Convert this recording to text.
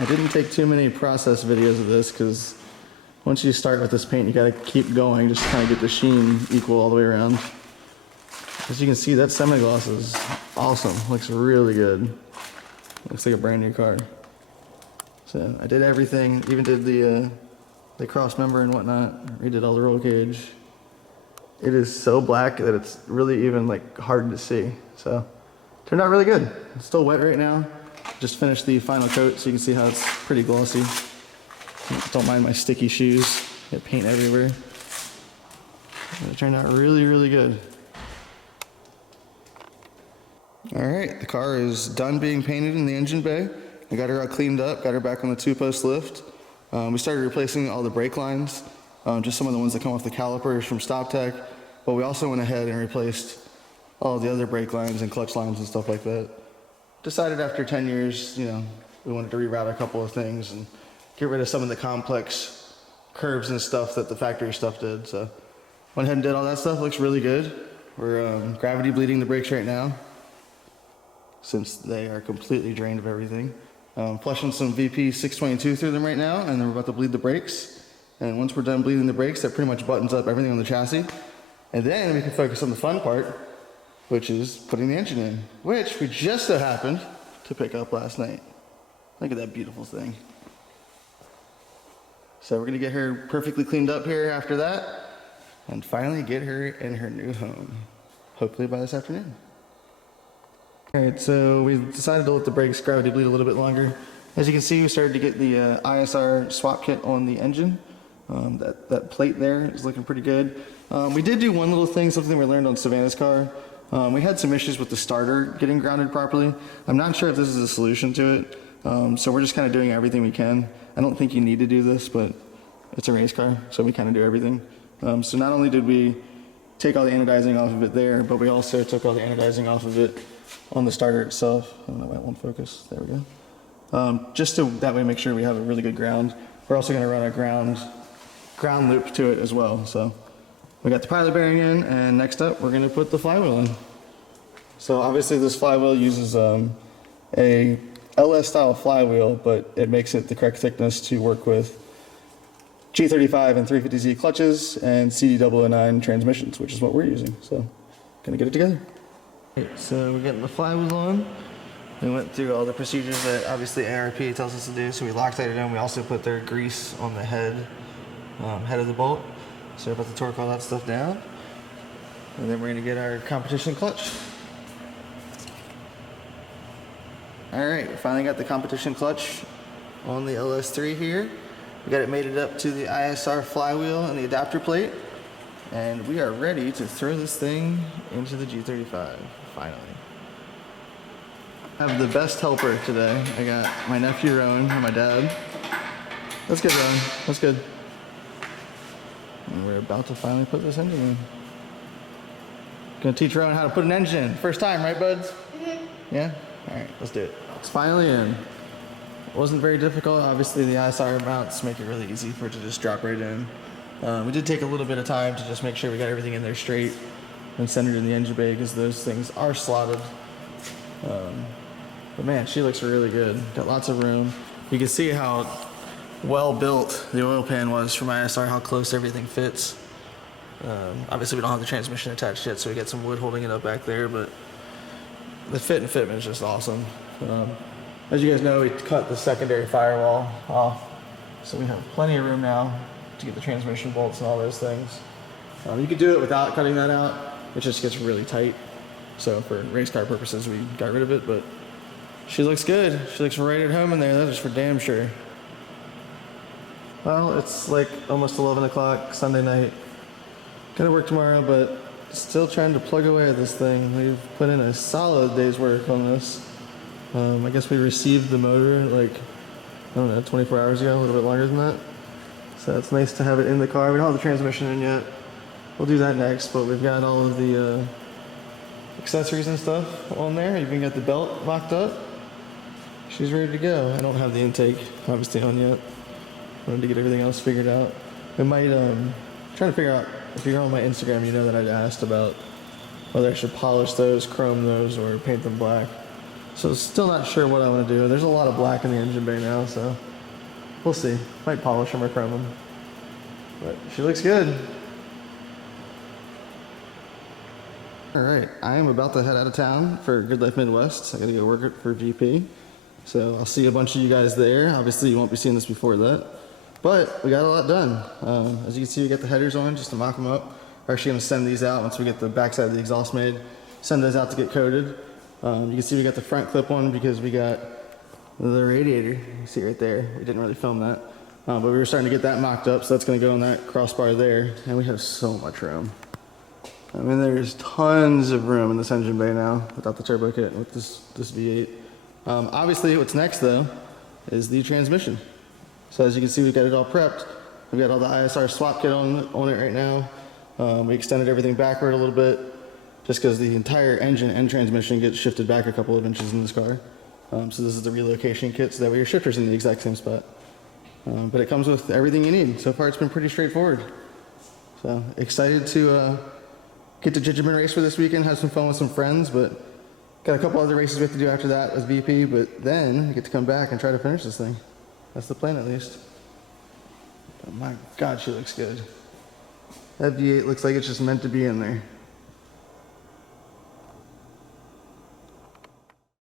I didn't take too many process videos of this because once you start with this paint, you gotta keep going just to kind of get the sheen equal all the way around. As you can see, that semi-gloss is awesome. Looks really good. Looks like a brand new car. So I did everything, even did the cross member and whatnot. Redid all the roll cage. It is so black that it's really even like hard to see. So turned out really good. It's still wet right now. Just finished the final coat so you can see how it's pretty glossy. Don't mind my sticky shoes. Get paint everywhere. It turned out really, really good. All right, the car is done being painted in the engine bay. I got her all cleaned up, got her back on the 2-post lift. We started replacing all the brake lines, just some of the ones that come off the calipers from StopTech, but we also went ahead and replaced all the other brake lines and clutch lines and stuff like that. Decided after 10 years, you know, we wanted to reroute a couple of things and get rid of some of the complex curves and stuff that the factory stuff did. So went ahead and did all that stuff. Looks really good. We're gravity bleeding the brakes right now, since they are completely drained of everything. Flushing some VP 622 through them right now, and then we're about to bleed the brakes. And once we're done bleeding the brakes, that pretty much buttons up everything on the chassis. And then we can focus on the fun part, which is putting the engine in, which we just so happened to pick up last night. Look at that beautiful thing. So we're gonna get her perfectly cleaned up here after that, and finally get her in her new home, hopefully by this afternoon. All right, so we decided to let the brakes gravity bleed a little bit longer. As you can see, we started to get the ISR swap kit on the engine. That plate there is looking pretty good. We did do one little thing, something we learned on Savannah's car. We had some issues with the starter getting grounded properly. I'm not sure if this is a solution to it, so we're just kind of doing everything we can. I don't think you need to do this, but it's a race car, so we kind of do everything. So not only did we take all the anodizing off of it there, but we also took all the anodizing off of it on the starter itself. I don't know why it won't focus. There we go. Just to that way make sure we have a really good ground. We're also going to run a ground loop to it as well. So we got the pilot bearing in, and next up we're going to put the flywheel in. So obviously this flywheel uses a LS style flywheel, but it makes it the correct thickness to work with G35 and 350Z clutches and CD009 transmissions, which is what we're using. So gonna get it together. So we're getting the flywheel on. We went through all the procedures that obviously ARP tells us to do. So we Loctited them. We also put their grease on the head of the bolt. So we're about to torque all that stuff down. And then we're gonna get our competition clutch. All right, we finally got the competition clutch on the LS3 here. We got it mated up to the ISR flywheel and the adapter plate. And we are ready to throw this thing into the G35, finally. I have the best helper today. I got my nephew Rowan and my dad. That's good, Rowan, that's good. And we're about to finally put this engine in. Gonna teach Rowan how to put an engine in. First time, right, buds? Mm-hmm. Yeah? All right, let's do it. It's finally in. It wasn't very difficult. Obviously the ISR mounts make it really easy for it to just drop right in. We did take a little bit of time to just make sure we got everything in there straight and centered in the engine bay, because those things are slotted. But man, she looks really good. Got lots of room. You can see how well built the oil pan was from ISR, how close everything fits. Obviously we don't have the transmission attached yet, so we got some wood holding it up back there, but the fit and fitment is just awesome. As you guys know, we cut the secondary firewall off, so we have plenty of room now to get the transmission bolts and all those things. You could do it without cutting that out. It just gets really tight. So for race car purposes, we got rid of it, but she looks good. She looks right at home in there, that is for damn sure. Well, it's like almost 11 o'clock Sunday night. Gotta work tomorrow, but still trying to plug away at this thing. We've put in a solid day's work on this. I guess we received the motor like, I don't know, 24 hours ago, a little bit longer than that. So it's nice to have it in the car. We don't have the transmission in yet. We'll do that next, but we've got all of the accessories and stuff on there. Even got the belt locked up. She's ready to go. I don't have the intake obviously on yet. Wanted to get everything else figured out. We might, trying to figure out, if you're on my Instagram, you know that I'd asked about whether I should polish those, chrome those, or paint them black. So still not sure what I want to do. There's a lot of black in the engine bay now, so we'll see. Might polish them or chrome them. But she looks good. All right, I am about to head out of town for Good Life Midwest. I gotta go work for VP. So I'll see a bunch of you guys there. Obviously you won't be seeing this before that. But we got a lot done. As you can see, we got the headers on just to mock them up. We're actually gonna send these out once we get the backside of the exhaust made. Send those out to get coated. You can see we got the front clip on because we got the radiator. You see right there. We didn't really film that. But we were starting to get that mocked up, so that's gonna go on that crossbar there. And we have so much room. I mean, there's tons of room in this engine bay now without the turbo kit with this V8. Obviously, what's next though is the transmission. So as you can see, we've got it all prepped. We've got all the ISR swap kit on it right now. We extended everything backward a little bit just because the entire engine and transmission gets shifted back a couple of inches in this car. So this is the relocation kit, so that way your shifter's in the exact same spot. But it comes with everything you need. So far, it's been pretty straightforward. So excited to get to Judgment Race for this weekend, have some fun with some friends, but got a couple other races we have to do after that with VP, but then we get to come back and try to finish this thing. That's the plan, at least. Oh my God, she looks good. That V8 looks like it's just meant to be in there.